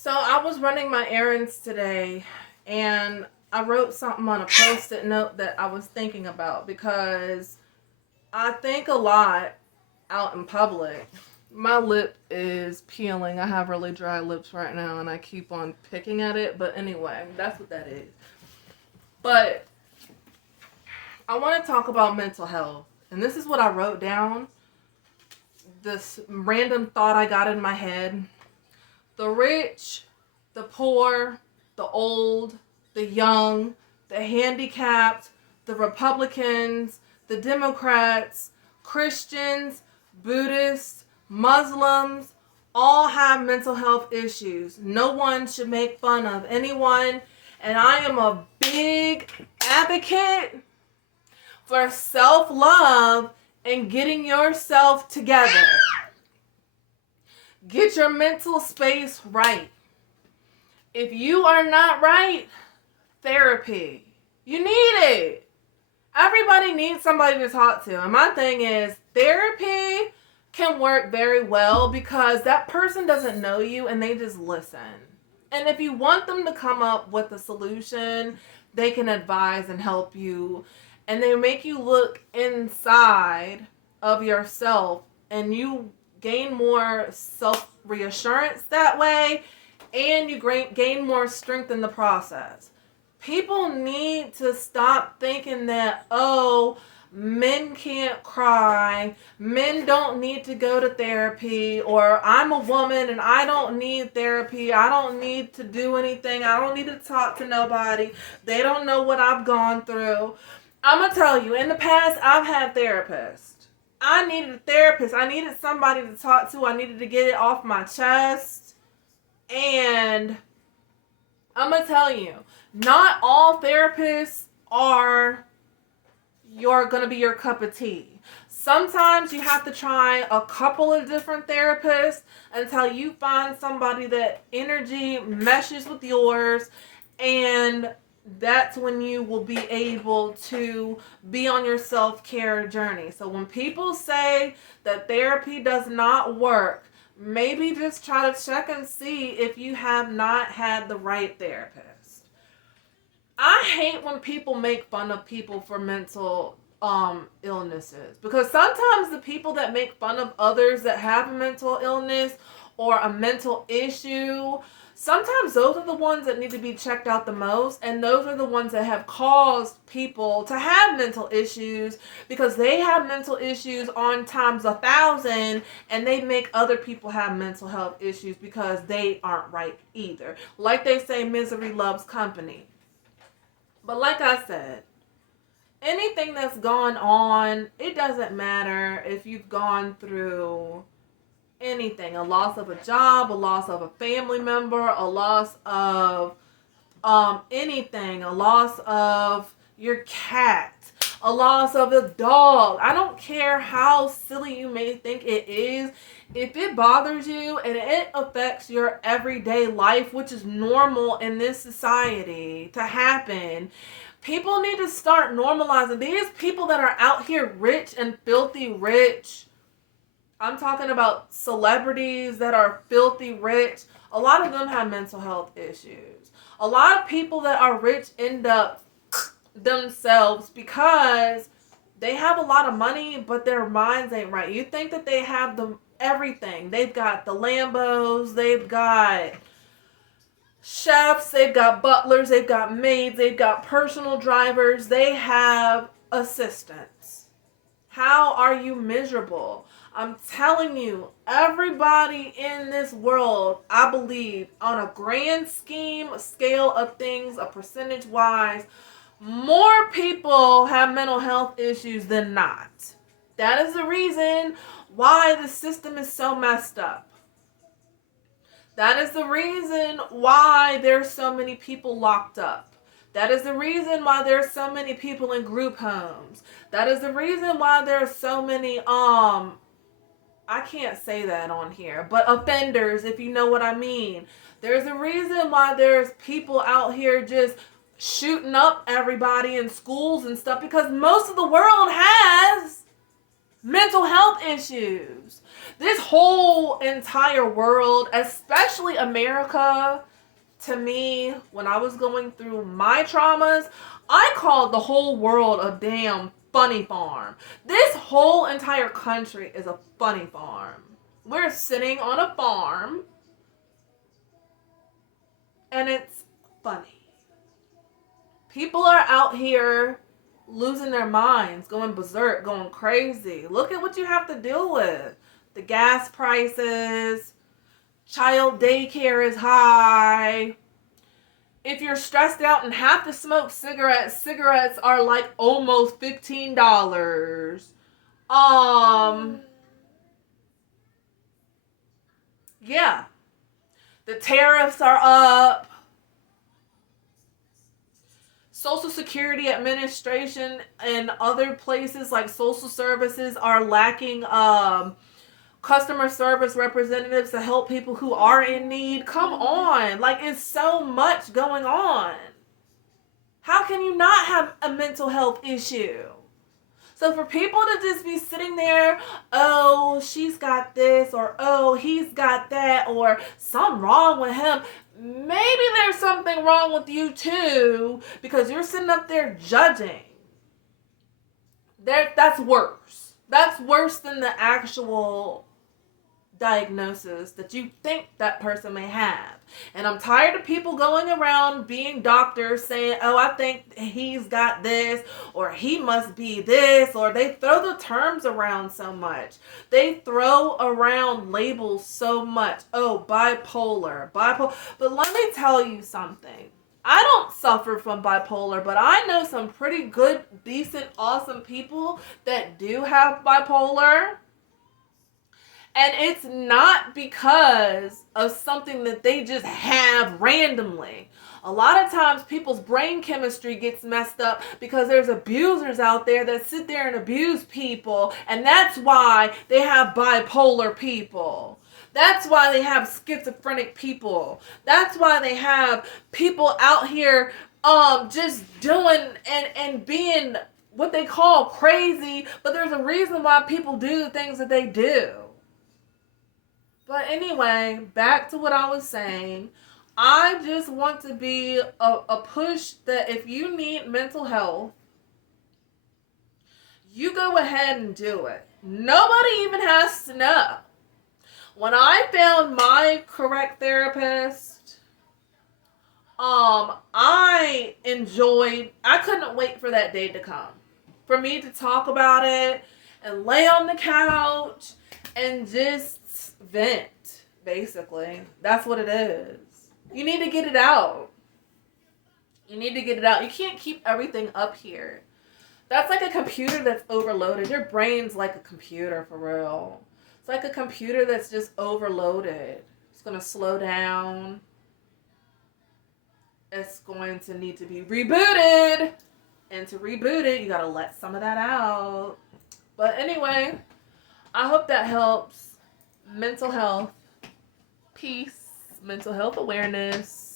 So I was running my errands today and I wrote something on a post-it note that I was thinking about because I think a lot out in public. My lip is peeling. I have really dry lips right now and I keep on picking at it. But anyway, that's what that is. But I want to talk about mental health. And this is what I wrote down. This random thought I got in my head. The rich, the poor, the old, the young, the handicapped, the Republicans, the Democrats, Christians, Buddhists, Muslims, all have mental health issues. No one should make fun of anyone. And I am a big advocate for self love and getting yourself together. Get your mental space right. If you are not right, therapy. You need it. Everybody needs somebody to talk to. And my thing is, therapy can work very well because that person doesn't know you and they just listen. And if you want them to come up with a solution, they can advise and help you. And they make you look inside of yourself and you gain more self reassurance that way and you gain more strength in the process. People need to stop thinking that, oh, men can't cry, men don't need to go to therapy, or I'm a woman and I don't need therapy, I don't need to do anything, I don't need to talk to nobody, they don't know what I've gone through. I'm gonna tell you, in the past, I've had therapists. I needed a therapist. I needed somebody to talk to. I needed to get it off my chest. And I'm going to tell you, not all therapists are going to be your cup of tea. Sometimes you have to try a couple of different therapists until you find somebody that energy meshes with yours, and that's when you will be able to be on your self-care journey. So when people say that therapy does not work, maybe just try to check and see if you have not had the right therapist. I hate when people make fun of people for mental illnesses, because sometimes the people that make fun of others that have a mental illness or a mental issue, sometimes those are the ones that need to be checked out the most, and those are the ones that have caused people to have mental issues because they have mental issues on times 1,000, and they make other people have mental health issues because they aren't right either. Like they say, misery loves company. But like I said, anything that's gone on, it doesn't matter if you've gone through anything, a loss of a job, a loss of a family member, a loss of anything, a loss of your cat, a loss of a dog. I don't care how silly you may think it is. If it bothers you and it affects your everyday life, which is normal in this society to happen, people need to start normalizing. These people that are out here rich and filthy rich, I'm talking about celebrities that are filthy rich. A lot of them have mental health issues. A lot of people that are rich end up themselves because they have a lot of money, but their minds ain't right. You think that they have everything. They've got the Lambos, they've got chefs, they've got butlers, they've got maids, they've got personal drivers, they have assistants. How are you miserable? I'm telling you, everybody in this world, I believe, on a grand scale of things, a percentage wise, more people have mental health issues than not. That is the reason why the system is so messed up. That is the reason why there's so many people locked up. That is the reason why there's so many people in group homes. That is the reason why there's so many I can't say that on here, but offenders, if you know what I mean. There's a reason why there's people out here just shooting up everybody in schools and stuff, because most of the world has mental health issues. This whole entire world, especially America, to me, when I was going through my traumas, I called the whole world a damn funny farm. This whole entire country is a funny farm. We're sitting on a farm, and it's funny. People are out here losing their minds, going berserk, going crazy. Look at what you have to deal with. The gas prices, child daycare is high. If you're stressed out and have to smoke cigarettes are like almost $15. Yeah. The tariffs are up. Social Security Administration and other places like social services are lacking customer service representatives to help people who are in need. Come on. Like, it's so much going on. How can you not have a mental health issue? So for people to just be sitting there, oh, she's got this, or oh, he's got that, or something wrong with him. Maybe there's something wrong with you too, because you're sitting up there judging. That's worse. That's worse than the actual diagnosis that you think that person may have. And I'm tired of people going around being doctors saying, oh, I think he's got this, or he must be this, or they throw the terms around so much. They throw around labels so much. Oh, bipolar. But let me tell you something. I don't suffer from bipolar, but I know some pretty good, decent, awesome people that do have bipolar. And it's not because of something that they just have randomly. A lot of times people's brain chemistry gets messed up because there's abusers out there that sit there and abuse people. And that's why they have bipolar people. That's why they have schizophrenic people. That's why they have people out here just doing and being what they call crazy. But there's a reason why people do the things that they do. But anyway, back to what I was saying. I just want to be a push that if you need mental health, you go ahead and do it. Nobody even has to know. When I found my correct therapist, I couldn't wait for that day to come. For me to talk about it and lay on the couch and just vent, basically. That's what it is. You need to get it out. You need to get it out. You can't keep everything up here. That's like a computer that's overloaded. Your brain's like a computer, for real. It's like a computer that's just overloaded. It's going to slow down. It's going to need to be rebooted. And to reboot it, you got to let some of that out. But anyway, I hope that helps. Mental health, peace, mental health awareness.